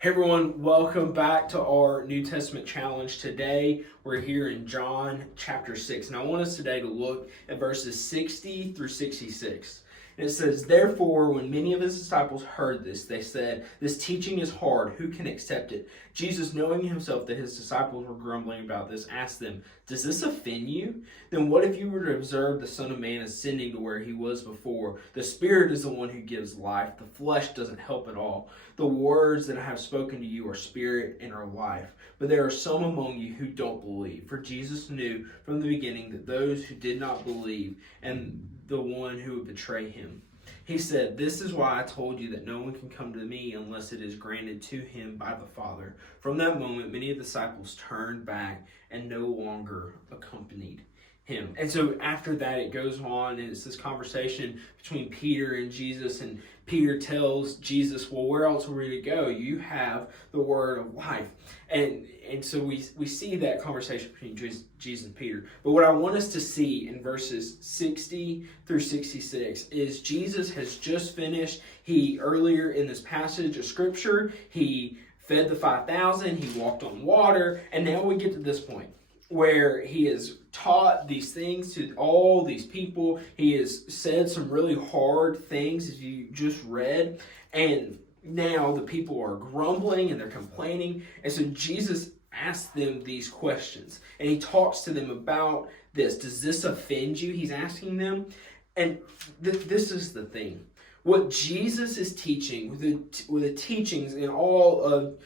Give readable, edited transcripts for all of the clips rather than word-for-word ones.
Hey everyone, welcome back to our New Testament challenge. Today we're here in John chapter 6, and I want us today to look at verses 60 through 66. And it says, "Therefore, when many of his disciples heard this, they said, 'This teaching is hard. Who can accept it?' Jesus, knowing himself that his disciples were grumbling about this, asked them, 'Does this offend you? Then what if you were to observe the Son of Man ascending to where he was before? The Spirit is the one who gives life. The flesh doesn't help at all. The words that I have spoken to you are spirit and are life. But there are some among you who don't believe.' For Jesus knew from the beginning that those who did not believe and the one who would betray him. He said, 'This is why I told you that no one can come to me unless it is granted to him by the Father.' From that moment, many of the disciples turned back and no longer accompanied him." And so after that, it goes on, and it's this conversation between Peter and Jesus, and Peter tells Jesus, "Well, where else are we to go? You have the word of life." And so we see that conversation between Jesus and Peter. But what I want us to see in verses 60 through 66 is Jesus has just finished. Earlier in this passage of scripture, he fed the 5,000, he walked on water, and now we get to this point where he has taught these things to all these people. He has said some really hard things, as you just read, and now the people are grumbling and they're complaining. And so Jesus asks them these questions, and he talks to them about this. Does this offend you? He's asking them. And this is the thing. What Jesus is teaching, with the teachings in all of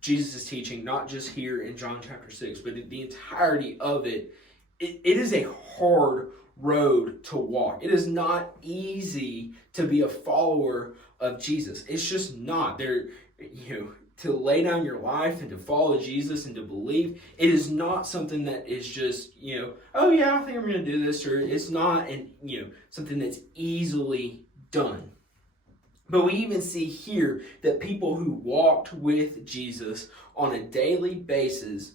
Jesus' teaching, not just here in John chapter 6, but the entirety of it is a hard road to walk. It is not easy to be a follower of Jesus. It's just not. To lay down your life and to follow Jesus and to believe, it is not something that is just, oh yeah, I think I'm going to do this, or it's not something that's easily done. But we even see here that people who walked with Jesus on a daily basis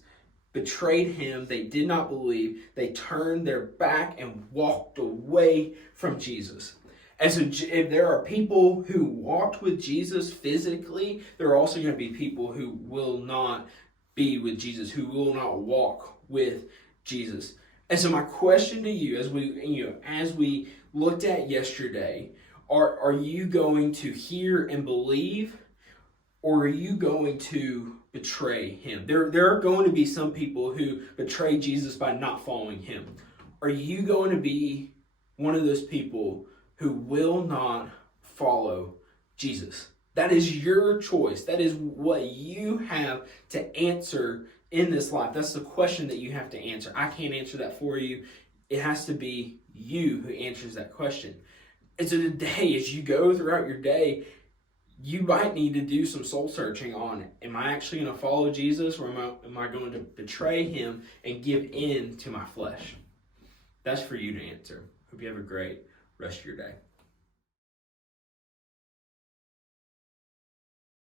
betrayed him. They did not believe. They turned their back and walked away from Jesus. And so if there are people who walked with Jesus physically, there are also going to be people who will not be with Jesus, who will not walk with Jesus. And so my question to you, as we looked at yesterday, are you going to hear and believe, or are you going to betray him? There are going to be some people who betray Jesus by not following him. Are you going to be one of those people who will not follow Jesus? That is your choice. That is what you have to answer in this life. That's the question that you have to answer. I can't answer that for you. It has to be you who answers that question. And so today, as you go throughout your day, you might need to do some soul searching on it. Am I actually going to follow Jesus, or am I going to betray him and give in to my flesh? That's for you to answer. Hope you have a great rest of your day.